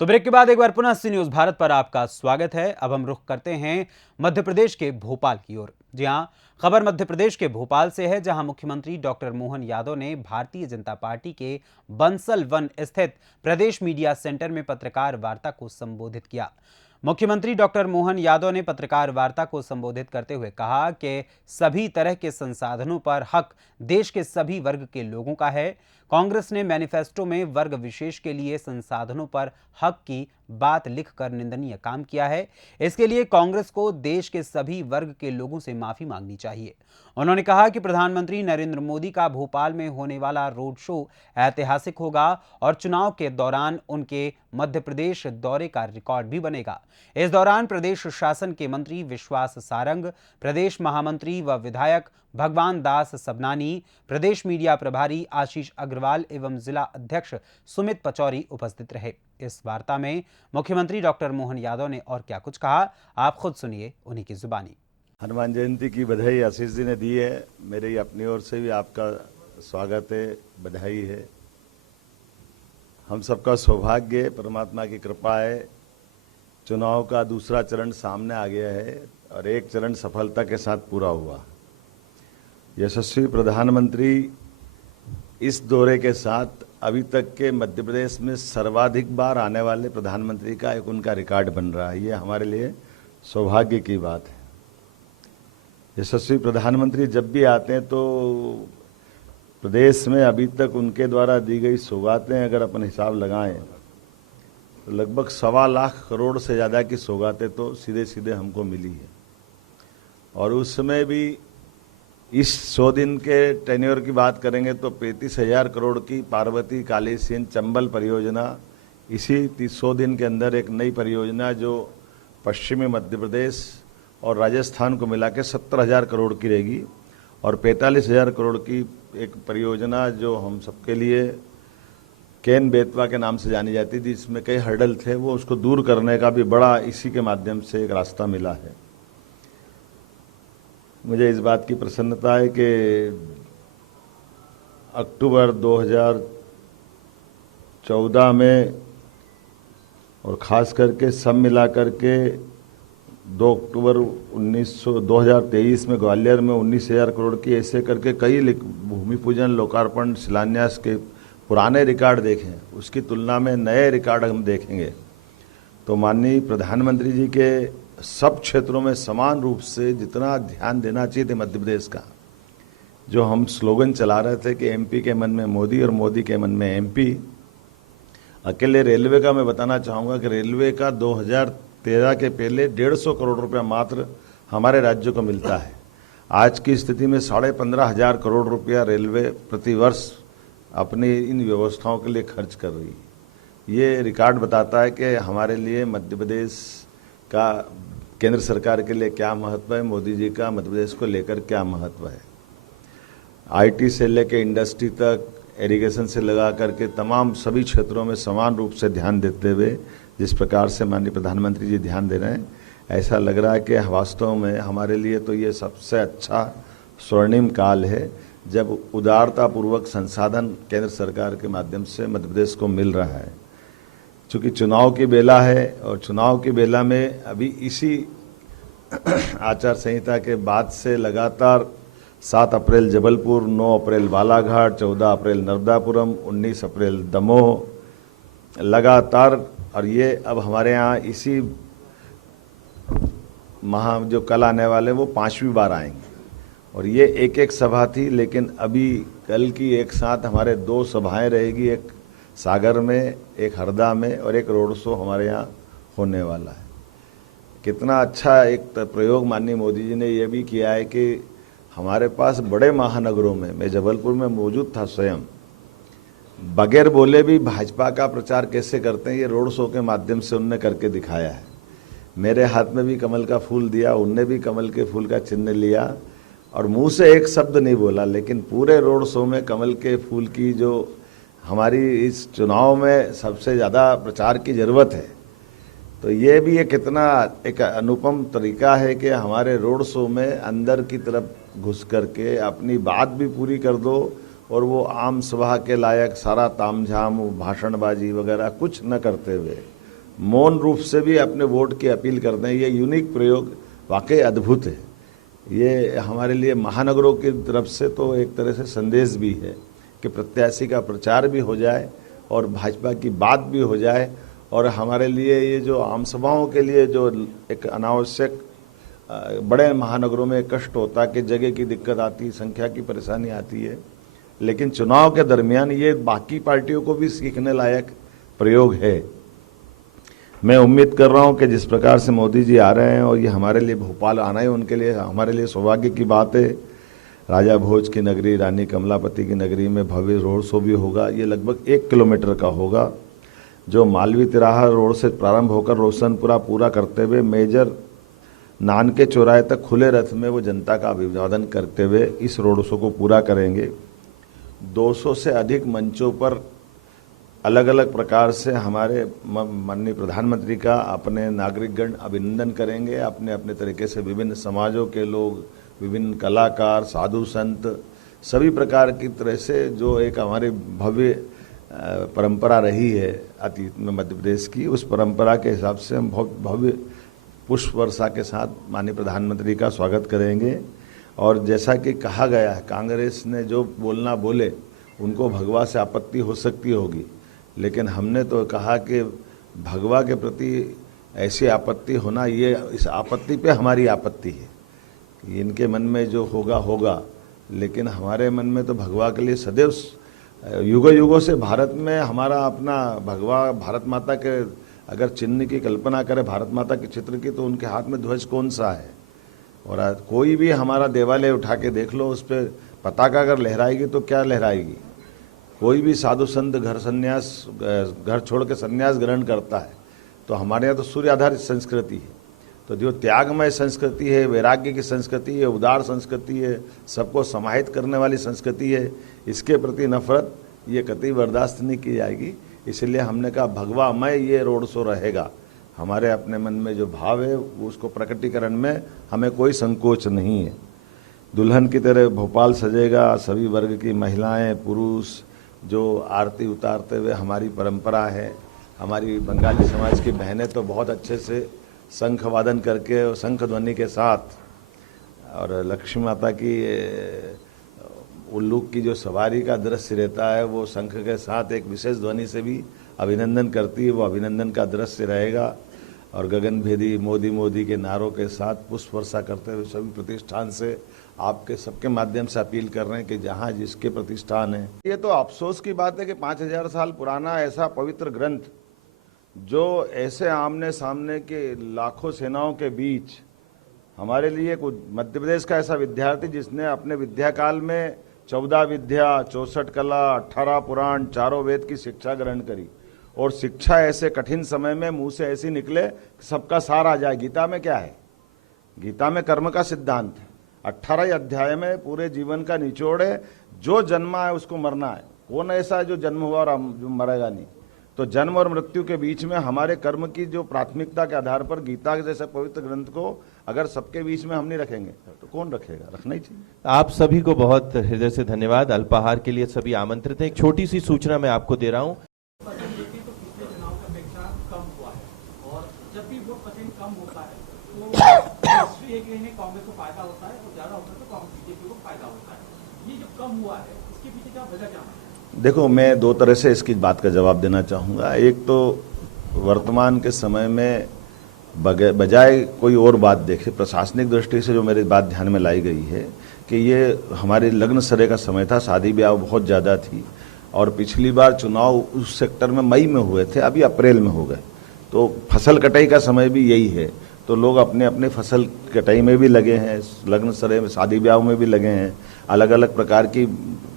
तो ब्रेक के बाद एक बार पुनः सी न्यूज भारत पर आपका स्वागत है। अब हम रुख करते हैं मध्य प्रदेश के भोपाल की ओर। जी हां, खबर मध्य प्रदेश के भोपाल से है, जहां मुख्यमंत्री डॉक्टर मोहन यादव ने भारतीय जनता पार्टी के बंसल वन स्थित प्रदेश मीडिया सेंटर में पत्रकार वार्ता को संबोधित किया। मुख्यमंत्री डॉक्टर मोहन यादव ने पत्रकार वार्ता को संबोधित करते हुए कहा कि सभी तरह के संसाधनों पर हक देश के सभी वर्ग के लोगों का है। कांग्रेस ने मैनिफेस्टो में वर्ग विशेष के लिए संसाधनों पर हक की बात लिखकर निंदनीय काम किया है। इसके लिए कांग्रेस को देश के सभी वर्ग के लोगों से माफी मांगनी चाहिए। उन्होंने कहा कि प्रधानमंत्री नरेंद्र मोदी का भोपाल में होने वाला रोड शो ऐतिहासिक होगा और चुनाव के दौरान उनके मध्य प्रदेश दौरे का रिकॉर्ड भी बनेगा। इस दौरान प्रदेश शासन के मंत्री विश्वास सारंग, प्रदेश महामंत्री व विधायक भगवान दास सबनानी, प्रदेश मीडिया प्रभारी आशीष अग्रवाल एवं जिला अध्यक्ष सुमित पचौरी उपस्थित रहे। इस वार्ता में मुख्यमंत्री डॉक्टर मोहन यादव ने और क्या कुछ कहा, आप खुद सुनिए उन्हीं की जुबानी। हनुमान जयंती की बधाई आशीष जी ने दी है। मेरी अपनी ओर से भी आपका स्वागत है, बधाई है। हम सबका सौभाग्य, परमात्मा की कृपा है, चुनाव का दूसरा चरण सामने आ गया है और एक चरण सफलता के साथ पूरा हुआ। यशस्वी प्रधानमंत्री इस दौरे के साथ अभी तक के मध्य प्रदेश में सर्वाधिक बार आने वाले प्रधानमंत्री का एक उनका रिकॉर्ड बन रहा है। ये हमारे लिए सौभाग्य की बात है। यशस्वी प्रधानमंत्री जब भी आते हैं तो प्रदेश में अभी तक उनके द्वारा दी गई सौगातें अगर अपन हिसाब लगाएं तो लगभग 1.25 लाख करोड़ से ज़्यादा की सौगातें तो सीधे सीधे हमको मिली है। और उसमें भी इस 100 दिन के टेन्योर की बात करेंगे तो 35,000 करोड़ की पार्वती कालीसिंध चंबल परियोजना, इसी 100 दिन के अंदर एक नई परियोजना जो पश्चिमी मध्य प्रदेश और राजस्थान को मिला के 70,000 करोड़ की रहेगी, और 45,000 करोड़ की एक परियोजना जो हम सबके लिए केन बेतवा के नाम से जानी जाती थी, जिसमें कई हर्डल थे, वो उसको दूर करने का भी बड़ा इसी के माध्यम से एक रास्ता मिला है। मुझे इस बात की प्रसन्नता है कि अक्टूबर 2014 में और ख़ास करके सब मिला करके 2 अक्टूबर 2023 में ग्वालियर में 19,000 करोड़ की, ऐसे करके कई भूमि पूजन, लोकार्पण, शिलान्यास के पुराने रिकॉर्ड देखें, उसकी तुलना में नए रिकॉर्ड हम देखेंगे तो माननीय प्रधानमंत्री जी के सब क्षेत्रों में समान रूप से जितना ध्यान देना चाहिए थे मध्य प्रदेश का, जो हम स्लोगन चला रहे थे कि एमपी के मन में मोदी और मोदी के मन में एमपी। अकेले रेलवे का मैं बताना चाहूँगा कि रेलवे का 2013 के पहले 150 करोड़ रुपया मात्र हमारे राज्य को मिलता है। आज की स्थिति में 15,500 करोड़ रुपया रेलवे प्रतिवर्ष अपनी इन व्यवस्थाओं के लिए खर्च कर रही है। ये रिकॉर्ड बताता है कि हमारे लिए मध्य प्रदेश का केंद्र सरकार के लिए क्या महत्व है, मोदी जी का मध्य प्रदेश को लेकर क्या महत्व है। आईटी से लेकर इंडस्ट्री तक, इरिगेशन से लगा करके तमाम सभी क्षेत्रों में समान रूप से ध्यान देते हुए जिस प्रकार से माननीय प्रधानमंत्री जी ध्यान दे रहे हैं, ऐसा लग रहा है कि वास्तव में हमारे लिए तो ये सबसे अच्छा स्वर्णिम काल है जब उदारतापूर्वक संसाधन केंद्र सरकार के माध्यम से मध्य प्रदेश को मिल रहा है। चूँकि चुनाव की बेला है और चुनाव की बेला में अभी इसी आचार संहिता के बाद से लगातार 7 अप्रैल जबलपुर, 9 अप्रैल बालाघाट, 14 अप्रैल नर्मदापुरम, 19 अप्रैल दमोह लगातार, और ये अब हमारे यहाँ इसी माह जो कल आने वाले वो 5वीं बार आएंगे। और ये एक सभा थी, लेकिन अभी कल की एक साथ हमारे 2 सभाएं रहेगी, एक सागर में, एक हरदा में, और एक रोड शो हमारे यहाँ होने वाला है। कितना अच्छा एक प्रयोग माननीय मोदी जी ने ये भी किया है कि हमारे पास बड़े महानगरों में, मैं जबलपुर में मौजूद था स्वयं, बगैर बोले भी भाजपा का प्रचार कैसे करते हैं ये रोड शो के माध्यम से उनने करके दिखाया है। मेरे हाथ में भी कमल का फूल दिया, उनने भी कमल के फूल का चिन्ह लिया और मुंह से एक शब्द नहीं बोला, लेकिन पूरे रोड शो में कमल के फूल की जो हमारी इस चुनाव में सबसे ज़्यादा प्रचार की ज़रूरत है, तो ये भी एक कितना एक अनुपम तरीका है कि हमारे रोड शो में अंदर की तरफ घुस करके अपनी बात भी पूरी कर दो और वो आम सभा के लायक सारा तामझाम, भाषणबाजी वगैरह कुछ न करते हुए मौन रूप से भी अपने वोट की अपील करते हैं। ये यूनिक प्रयोग वाकई अद्भुत है। ये हमारे लिए महानगरों की तरफ से तो एक तरह से संदेश भी है कि प्रत्याशी का प्रचार भी हो जाए और भाजपा की बात भी हो जाए, और हमारे लिए ये जो आम सभाओं के लिए जो एक अनावश्यक बड़े महानगरों में कष्ट होता है कि जगह की दिक्कत आती, संख्या की परेशानी आती है, लेकिन चुनाव के दरमियान ये बाकी पार्टियों को भी सीखने लायक प्रयोग है। मैं उम्मीद कर रहा हूं कि जिस प्रकार से मोदी जी आ रहे हैं और ये हमारे लिए भोपाल आना है, उनके लिए हमारे लिए सौभाग्य की बात है। राजा भोज की नगरी, रानी कमलापति की नगरी में भव्य रोड शो भी होगा। ये लगभग 1 किलोमीटर का होगा, जो मालवीय तिराहा रोड से प्रारंभ होकर रोशनपुरा पूरा करते हुए मेजर नानके चौराहे तक खुले रथ में वो जनता का अभिवादन करते हुए इस रोड शो को पूरा करेंगे। 200 से अधिक मंचों पर अलग अलग प्रकार से हमारे माननीय प्रधानमंत्री का अपने नागरिकगण अभिनंदन करेंगे। अपने अपने तरीके से विभिन्न समाजों के लोग, विभिन्न कलाकार, साधु संत, सभी प्रकार की तरह से जो एक हमारी भव्य परंपरा रही है अतीत में मध्य प्रदेश की, उस परंपरा के हिसाब से हम बहुत भव्य पुष्प वर्षा के साथ माननीय प्रधानमंत्री का स्वागत करेंगे। और जैसा कि कहा गया है, कांग्रेस ने जो बोलना बोले, उनको भगवा से आपत्ति हो सकती होगी, लेकिन हमने तो कहा कि भगवा के प्रति ऐसी आपत्ति होना, ये इस आपत्ति पे हमारी आपत्ति है कि इनके मन में जो होगा होगा, लेकिन हमारे मन में तो भगवा के लिए सदैव युगों युगों से भारत में हमारा अपना भगवा, भारत माता के अगर चिन्ह की कल्पना करें, भारत माता के चित्र की, तो उनके हाथ में ध्वज कौन सा है। और कोई भी हमारा देवालय उठा के देख लो, उस पर पताका अगर लहराएगी तो क्या लहराएगी। कोई भी साधु संत घर छोड़ के संन्यास ग्रहण करता है, तो हमारे यहाँ तो सूर्य आधारित संस्कृति है। तो जो त्यागमय संस्कृति है, वैराग्य की संस्कृति है, उदार संस्कृति है, सबको समाहित करने वाली संस्कृति है, इसके प्रति नफरत ये कतई बर्दाश्त नहीं की जाएगी। इसलिए हमने कहा भगवामय ये रोड शो रहेगा। हमारे अपने मन में जो भाव है उसको प्रकटीकरण में हमें कोई संकोच नहीं है। दुल्हन की तरह भोपाल सजेगा। सभी वर्ग की महिलाएं, पुरुष जो आरती उतारते हुए, हमारी परंपरा है। हमारी बंगाली समाज की बहनें तो बहुत अच्छे से शंख वादन करके और शंख ध्वनि के साथ, और लक्ष्मी माता की उल्लू की जो सवारी का दृश्य रहता है, वो शंख के साथ एक विशेष ध्वनि से भी अभिनंदन करती है। वो अभिनंदन का दृश्य रहेगा। और गगनभेदी मोदी मोदी के नारों के साथ पुष्प वर्षा करते हुए सभी प्रतिष्ठान से आपके सबके माध्यम से अपील कर रहे हैं कि जहाँ जिसके प्रतिष्ठान है, ये तो अफसोस की बात है कि 5000 साल पुराना ऐसा पवित्र ग्रंथ, जो ऐसे आमने सामने के लाखों सेनाओं के बीच हमारे लिए कुछ मध्य प्रदेश का ऐसा विद्यार्थी जिसने अपने विद्याकाल में 14 विद्या, 64 कला, 18 पुराण, 4 वेद की शिक्षा ग्रहण करी, और शिक्षा ऐसे कठिन समय में मुंह से ऐसी निकले कि सबका सार आ जाए। गीता में क्या है? गीता में कर्म का सिद्धांत है। 18 अध्याय में पूरे जीवन का निचोड़ है। जो जन्मा है उसको मरना है। कौन ऐसा है जो जन्म हुआ और जो मरेगा नहीं? तो जन्म और मृत्यु के बीच में हमारे कर्म की जो प्राथमिकता के आधार पर गीता जैसे पवित्र ग्रंथ को अगर सबके बीच में हम नहीं रखेंगे तो कौन रखेगा? रखना ही चाहिए। आप सभी को बहुत हृदय से धन्यवाद। अल्पाहार के लिए सभी आमंत्रित हैं। एक छोटी सी सूचना मैं आपको दे रहा हूं। कांग्रेस को फायदा होता है और ज्यादा होता है तो कांग्रेस बीजेपी को फायदा होता है। ये जो कम हुआ है इसके पीछे क्या वजह क्या है? देखो, मैं दो तरह से इसकी बात का जवाब देना चाहूँगा। एक तो वर्तमान के समय में बजाय कोई और बात देखे, प्रशासनिक दृष्टि से जो मेरी बात ध्यान में लाई गई है कि ये हमारे लग्न सरे का समय था, शादी ब्याह बहुत ज़्यादा थी, और पिछली बार चुनाव उस सेक्टर में मई में हुए थे, अभी अप्रैल में हो गए। तो फसल कटाई का समय भी यही है, तो लोग अपने अपने फसल कटाई में भी लगे हैं, लग्न सरे में, शादी ब्याह में भी लगे हैं। अलग अलग प्रकार की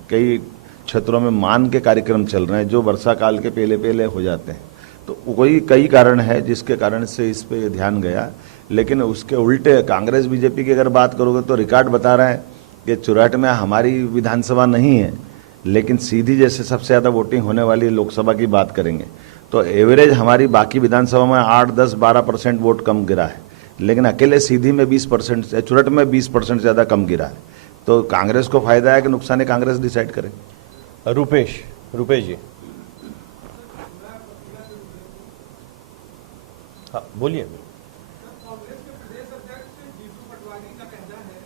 कई क्षेत्रों में मान के कार्यक्रम चल रहे हैं जो वर्षा काल के पहले पहले हो जाते हैं। तो कोई कई कारण है जिसके कारण से इस पे ध्यान गया। लेकिन उसके उल्टे कांग्रेस बीजेपी की अगर बात करोगे तो रिकॉर्ड बता रहा है कि चुराट में हमारी विधानसभा नहीं है, लेकिन सीधी जैसे सबसे ज़्यादा वोटिंग होने वाली लोकसभा की बात करेंगे तो एवरेज हमारी बाकी विधानसभा में 8, 10, 12% वोट कम गिरा है, लेकिन अकेले सीधी में 20%, चुरट में 20% ज़्यादा कम गिरा है। तो कांग्रेस को फायदा है कि नुकसान है, कांग्रेस डिसाइड करे। रुपेश जी। हाँ बोलिए। कांग्रेस के प्रदेश अध्यक्ष जीतू पटवारी का कहना है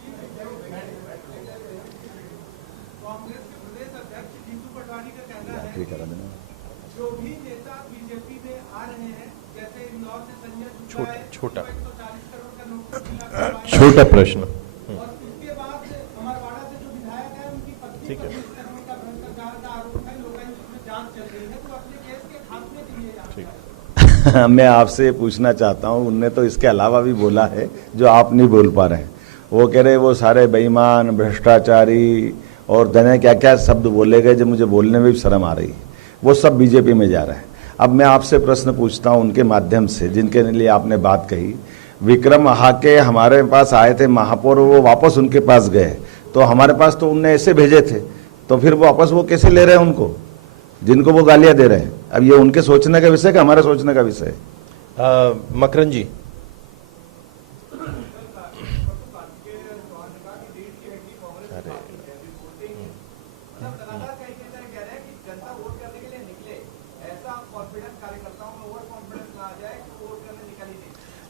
कि कांग्रेस के प्रदेश अध्यक्ष जीतू पटवारी का कहना है कि जो भी नेता बीजेपी में आ रहे हैं, जैसे इंदौर से संजय शुक्ला है, छोटा 140 करोड़ का नोट छोटा प्रश्न। और इसके बाद अमरवाड़ा से जो विधायक है उनकी पत्नी ठीक है। 25 करोड़ का भ्रष्टाचार का आरोप है, लोकायुक्त में जांच चल रही है, तो अपने केस के खात्मे के लिए आप मैं आपसे ये पूछना चाहता हूँ, उनने तो इसके अलावा भी बोला है जो आप नहीं बोल पा रहे हैं। वो कह रहे वो सारे बेईमान, भ्रष्टाचारी और जाने क्या क्या शब्द बोले गए जो मुझे बोलने में भी शर्म आ रही है। वो सब बीजेपी में जा रहे हैं। अब मैं आपसे प्रश्न पूछता हूँ उनके माध्यम से, जिनके लिए आपने बात कही। विक्रम हाके हमारे पास आए थे महापौर, वो वापस उनके पास गए, तो हमारे पास तो उनने ऐसे भेजे थे, तो फिर वापस वो कैसे ले रहे हैं उनको, जिनको वो गालियां दे रहे हैं? अब ये उनके सोचने का विषय है कि हमारे सोचने का विषय है? मकरन जी।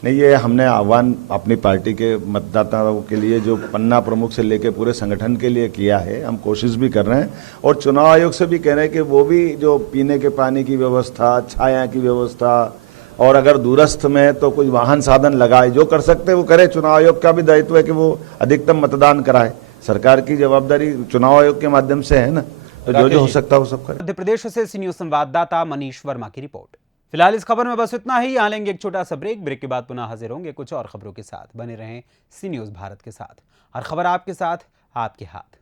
नहीं, ये हमने आह्वान अपनी पार्टी के मतदाताओं के लिए जो पन्ना प्रमुख से लेकर पूरे संगठन के लिए किया है, हम कोशिश भी कर रहे हैं और चुनाव आयोग से भी कह रहे हैं कि वो भी जो पीने के पानी की व्यवस्था, छाया की व्यवस्था और अगर दूरस्थ में तो कुछ वाहन साधन लगाए, जो कर सकते हैं वो करे। चुनाव आयोग का भी दायित्व है कि वो अधिकतम मतदान कराए। सरकार की जवाबदारी चुनाव आयोग के माध्यम से है ना, तो जो हो सकता है वो सब करे। मध्य प्रदेश से सी न्यूज संवाददाता मनीष वर्मा की रिपोर्ट। फिलहाल इस खबर में बस इतना ही। यहाँ लेंगे एक छोटा सा ब्रेक के बाद पुनः हाजिर होंगे कुछ और खबरों के साथ। बने रहें सी न्यूज भारत के साथ। हर खबर आपके साथ, आपके हाथ।